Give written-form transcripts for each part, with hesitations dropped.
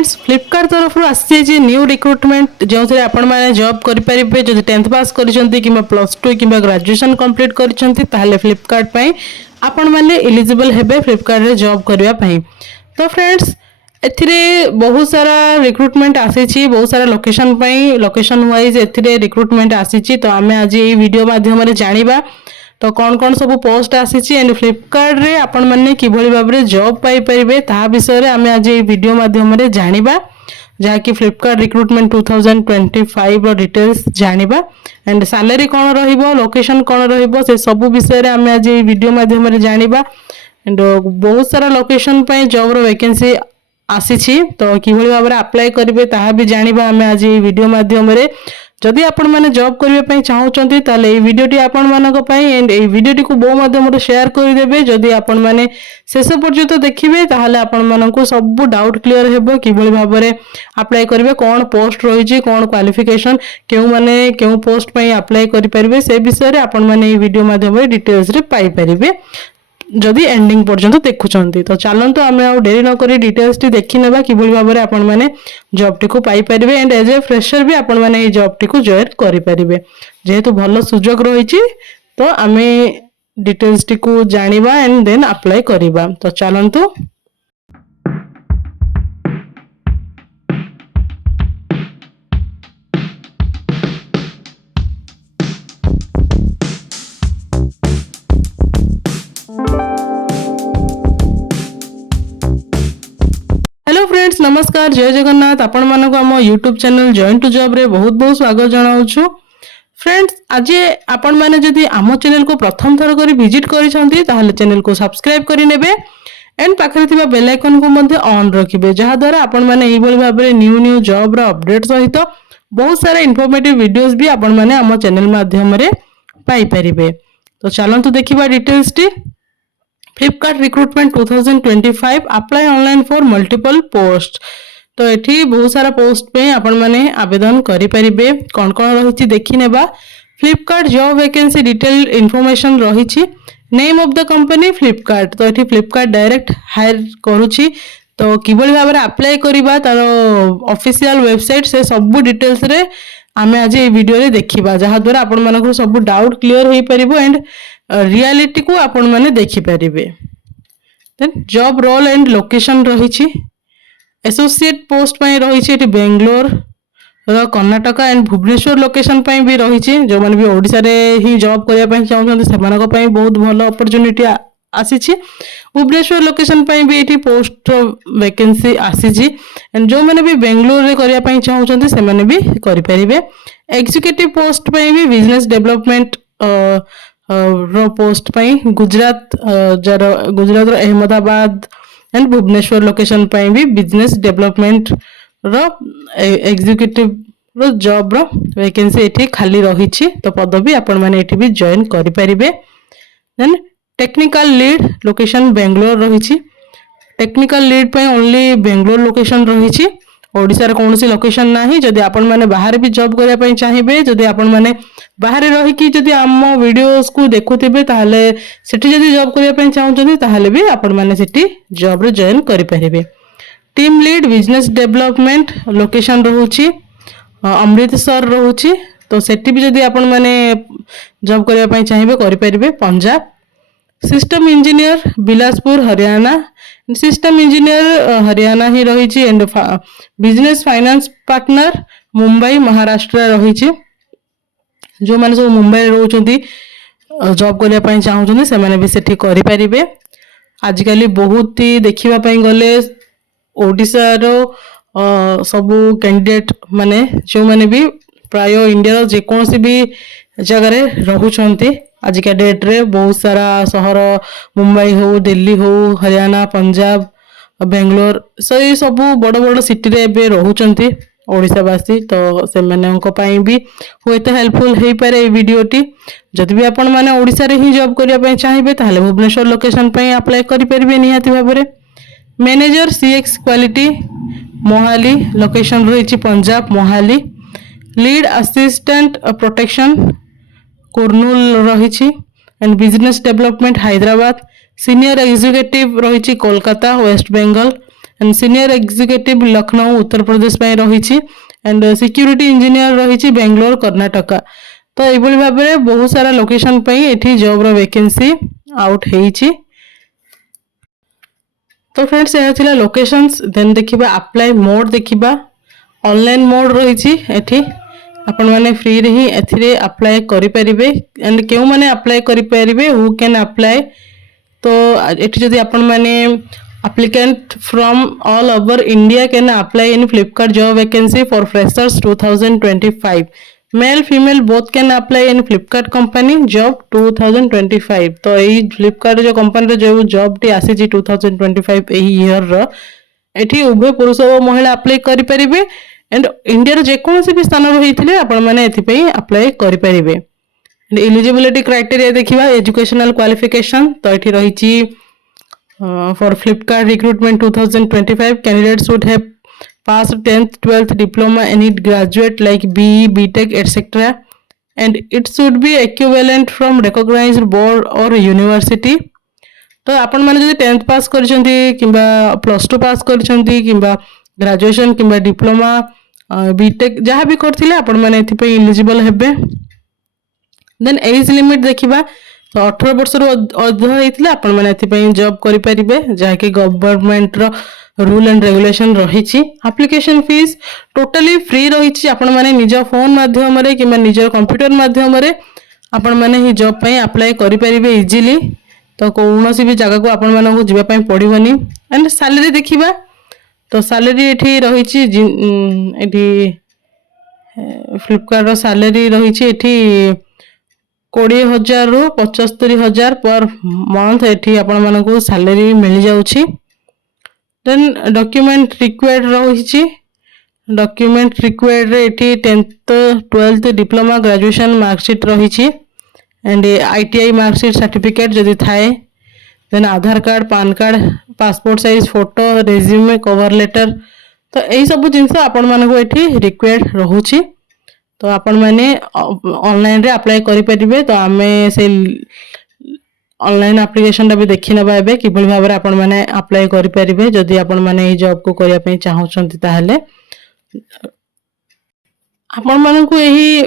Friends Flipkart तरफ आसी new recruitment जो आपण मैंने जॉब करेंगे जो 10th पास कर प्लस टू कि ग्रेजुएशन कंप्लीट कर फ्लिपकार्ट पर आपण मैंने एलिजिबल हेबे फ्लिपकार्ट रे जॉब करने। तो फ्रेंड्स एथिरे बहुत सारा रिक्रुटमेंट आसी बहुत सारा लोकेशन वाइज एथिरे रिक्रुटमेंट आसी। तो आम आज ये वीडियो माध्यम जानिबा तो कौन कौन सब पोस्ट आसी एंड फ्लिपकार्ट रे आपण माने किभली भाव में जॉब पाई परिबे ता विषय आम आज ये वीडियो माध्यम जानिबा जहाँकि फ्लिपकार्ट रिक्रुटमेंट 2025 रो डिटेल्स जानिबा एंड सैलरी कौन रहिबो लोकेशन कौन रहिबो से सब विषय आम आज ये वीडियो माध्यम जानिबा एंड बहुत सारा लोकेशन पे जॉब रो वैकेंसी आसी। तो किभली भाव में अप्लाई करेंगे ताहा भी जानिबा आम आज ये वीडियो माध्यम जदि आपण मैंने जॉब करने चाहूँगी ताले ये वीडियोटी आपण मानक एंड ये वीडियोटी को बो माध्यम शेयर करदेवे जदि आपण मैंने शेष पर्यंत देखिए ताहले आपण मानक सब डाउट क्लियर हेबो किभली भाव में अप्लाई करेंगे कौन पोस्ट रही कौन क्वालिफिकेशन क्यों माने क्यों पोस्ट पे अप्लाई करेंगे से विषय में आपण मैंने ये वीडियो माध्यम डिटेल्स रे पाई परिबे जदि एंडिंग पर्यंत देखुंत। तो चलते आम आ डेरी नक डिटेल्स टी देखी नेबा किभली भाव में आपण मैंने जॉब टी को पाई परिबे एंड एज ए फ्रेशर भी आपण मैंने ये जॉब टी को जॉइन करि परिबे जेहेतु भल सुजोग रही। तो आम डिटेल्स टी को जानिबा एंड देन अप्लाई करिबा। तो चलंतु हेलो फ्रेंड्स नमस्कार जय जगन्नाथ आपण मानक आम YouTube channel join to job रे बहुत बहुत स्वागत जनाऊँ। फ्रेंड्स आज आपण मैंने जदि आम चैनल को प्रथम थर कर विजिट करिसेंती ताहले चैनल को सब्सक्राइब करि नेबे एंड पाखरे थिबा बेल आइकन को मध्ये ऑन रखिबे जहा द्वारा आपण मैंने एई भली भाबरे न्यू न्यू जॉब रा अपडेट सहित बहुत सारा इन्फॉर्मेटिव वीडियोस भी आपण मैंने आम चैनल माध्यम रे पाई परिबे। तो चलंतु देखिबा details T Flipkart recruitment 2025 apply online for multiple post. तो एठी बहुत सारा पोस्ट पे आपण माने आवेदन करि परिबे कौन कौन रही देखी नेबा। Flipkart job vacancy detail information रही name of the company Flipkart. तो एठी फ्लिपकार्ट डायरेक्ट हायर करूची तो किभली भाव में अप्लाई करिबा तार ऑफिशियल वेबसाइट से सब डिटेल्स रे आमे आज ये वीडियो रे देखिबा जहा द्वारा आपण मानक सब डाउट क्लियर होई परिबो एंड रियलिटी को आपण माने देखि परिबे। Then job role and location रही एसोसिएट पोस्ट पे रही बेंगलोर कर्नाटक एंड भुवनेश्वर लोकेशन पे भी रही जो मैंने भी ओडिशा रे ही जॉब करने चाहते से बहुत भल अपॉर्चुनिटी आसी। भुवनेश्वर लोकेशन पे भी ये पोस्ट वैकेंसी आसी एंड जो मैंने भी बेंगलोर रे करने चाहते से मैंने भी करें। एग्जीक्यूटिव पोस्ट पे भी बिजनेस डेवलपमेंट रो पोस्ट पे गुजरात गुजरात अहमदाबाद एंड भुवनेश्वर लोकेशन पे भी बिजनेस डेवलपमेंट रो एग्जीक्यूटिव रो जॉब रो वैकेंसी एठी खाली रही। तो पदवी आपण माने एठी भी जॉइन करि परिबे। Then technical lead location Bangalore रही टेक्निकल लीड पे ओनली बेंगलोर लोकेशन रही ओडिशार कौन सी लोकेशन नाही। जदि आपण माने बाहर भी जॉब करने ପାଇଁ चाहिए जदि आपण माने बाहर रही कि जदि आम वीडियोस को देखुथिबे ताहले सेठी जदि जॉब करने ପାଇଁ चाहउछन्ती ताहले भी आपण माने सेठी जॉब रे जॉइन करि परिबे। Team lead business development location रहउची अमृतसर रहउची तो सेठी भी जदि आपण माने जॉब करने ପାଇଁ चाहिए करि परिबे। Punjab system engineer Bilaspur Haryana system engineer Haryana ही रही and business finance partner Mumbai Maharashtra रही जो मैंने सब मुंबई रोचंती जॉब करने चाहते से मैंने भी सेठी करि परिबे। आजिकल बहुत ही देखा गले ओडिशार सबू कैंडिडेट माने जो मैंने भी प्राय इंडिया जेकोसी भी जगह रोचंती आजिका डेट रे बहुत सारा शहर मुंबई हो दिल्ली हो हरियाणा पंजाब बेंगलोर ये सब बड़ बड़ सिटी रे एबे रोचंती ओडिशावासी। तो से माने भी हुए तो हेल्पफुल हो पारे वीडियोटी जदि भी आपण माने ओडिशा रे ही जॉब करने चाहिए ताहले भुवनेश्वर लोकेशन पे अप्लाई करि परिबे निहाती भाव में। Manager CX quality Mohali location रही Punjab Mohali. Lead assistant protection Kurnool रही and business development Hyderabad senior executive रही Kolkata West Bengal and senior executive Lucknow Uttar Pradesh रही एंड सिक्यूरीटी इंजीनियर रही बेंगलोर कर्नाटक। तो ये भाव में बहुत सारा लोकेशन ये जॉब रो वैकेंसी आउट होईची। तो फ्रेंड्स यह थिला लोकेशंस। देन देखिबा अप्लाई मोड, देखिबा ऑनलाइन मोड रही आपण माने फ्री रे ही एथिरे अप्लाई करि परिबे एंड केउ माने अप्लाई करि परिबे, हु कैन अप्लाई। तो एठी जदि आपण माने applicant from all over India can apply in Flipkart job vacancy for freshers 2025. Male female both can apply in Flipkart company job 2025। तो यही Flipkart जो कंपनी जो जॉब टी आसी 2025 एही ईयर रो एठी उभय पुरुष और महिला अप्लाई करि परिबे एंड इंडिया रो जेकोसी भी स्थान रो हेतिले आपण माने एथि पई अप्लाई करि परिबे। एंड एलिजिबिलिटी क्राइटेरिया देखिबा एजुकेशनल क्वालिफिकेशन। तो एठी रहिची for Flipkart recruitment 2025 candidates would have passed 10th 12th diploma any graduate like BE BTech etc. and it should be equivalent from recognized board or university। तो आपण माने जदि 10th पास करछंती किबा +2 पास करछंती किबा graduation किबा diploma BTech जहाँ भी करथिले आपण माने एथि पे एलिजिबल हेबे। देन एज लिमिट देखिबा तो 18 वर्ष अर्ध होइतिले आपण माने एथि पे जॉब करि परिबे जहा कि गवर्नमेंट रो रूल एंड रेगुलेशन रहिछि। एप्लीकेशन फीस टोटली फ्री रहिछि। आपण माने निज फोन माध्यम रे किबा निज कंप्यूटर माध्यम रे आपण माने ही जॉब पे अप्लाई करि परिबे इजीली। तो कोनोसी भी जगह को आपण माने को जिबा पई पड़िबनी। एंड सैलरी देखिबा तो सैलरी एठी रहिछि एठी फ्लिपकार्ट रो सैलरी रहिछि एठी 20,000 रु 75,000 पर मंथ एठी आपण मानको सैलरी मिल जाउछि। देन डॉक्यूमेंट रिक्वायर्ड रहिछि। डॉक्यूमेंट रिक्वायर्ड रे एठी 10th 12th diploma graduation marksheet रहिछि एंड आईटीआई मार्कशीट सर्टिफिकेट जदि थाए। Then Aadhaar card PAN card passport size photo resume cover letter. तो यही सब जिनस आपण मानको एठी रिक्वायर्ड रहुछि। तो आपण माने ऑनलाइन रे अप्लाई करि परिबे। तो आमे से ऑनलाइन एप्लीकेशन टा भी देखि नबा एबे किबल भाबरे आपण माने अप्लाई करि परिबे जदि आपण माने ए जॉब को करिया पई चाहउछंती ताहले आपण मानको एही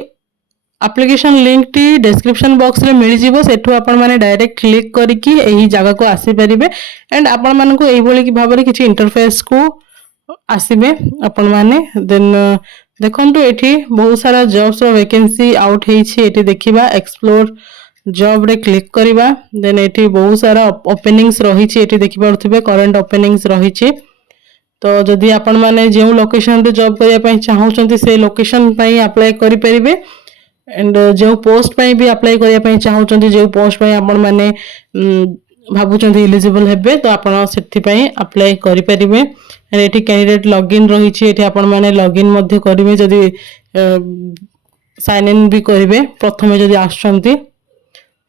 application link T description box रे मिल जिवो। सेठु आपण माने डायरेक्ट क्लिक करिकि एही जगह को आसी परिबे एंड आपण मानको एही बोली कि भाबरे किछि इंटरफेस को आसीबे आपण माने। देन देखंतु एठी बहुत सारा जॉब्स रो वैकेंसी आउट हेछि। एठी देखिबा एक्सप्लोर जॉब रे क्लिक करिबा। देन एठी बहुत सारा ओपनिंग्स रहिछि। एठी देखि पारथिबे करंट ओपनिंग्स रहिछि। तो जदि आपण माने जे लोकेशन रे जॉब करिया पई चाहउछंती से लोकेशन पई अप्लाई करि परिबे एंड जे पोस्ट पई भी अप्लाई करिया पई चाहउछंती जे पोस्ट पई आपण माने भाबुचंती एलिजिबल हेबे तो आपण सेठी पई अप्लाई करि परिबे। एंड एठी कैंडिडेट लॉगिन रहिछि। एठी आपण माने लॉगिन मध्ये करिवे जदि साइन इन भी करिवे प्रथमे जदि आछंती।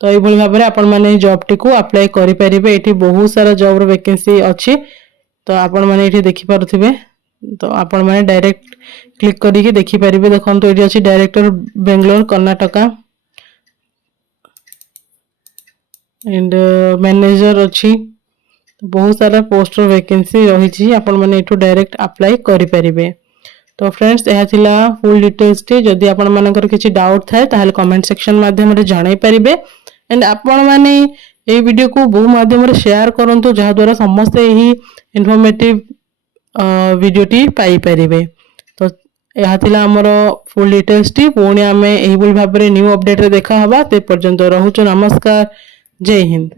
तो एई भली भाबरे आपण माने जॉब टी को अप्लाई करि परिबे। एठी बहुत सारा जॉब रो वैकेंसी अछि। तो आपण माने एठी देखि पारथिबे। तो आपण माने डायरेक्ट क्लिक करिके देखि परिबे। देखंतु एठी अछि director Bangalore Karnataka and manager अछि। बहुत सारा पोस्ट रो वैकेंसी रही आपण माने एठू डायरेक्ट अप्लाई करि परिबे। तो फ्रेंड्स यह थिला फुल डिटेल्स टी। जदि आपण मानकर किछि डाउट थाए ताहले कमेंट सेक्शन माध्यम रे जणाई परिबे एंड आपण माने ए वीडियो को बहु माध्यम रे शेयर करंतु जहा द्वारा समस्त एही इन्फॉर्मेटिव वीडियो टी पाई परिबे। तो यह थिला हमर फुल डिटेल्स टी। पुणी आमे एही बोल भाबरे न्यू अपडेट रे देखा हबा। ते पर्यंत रहउछु। नमस्कार। जय हिंद।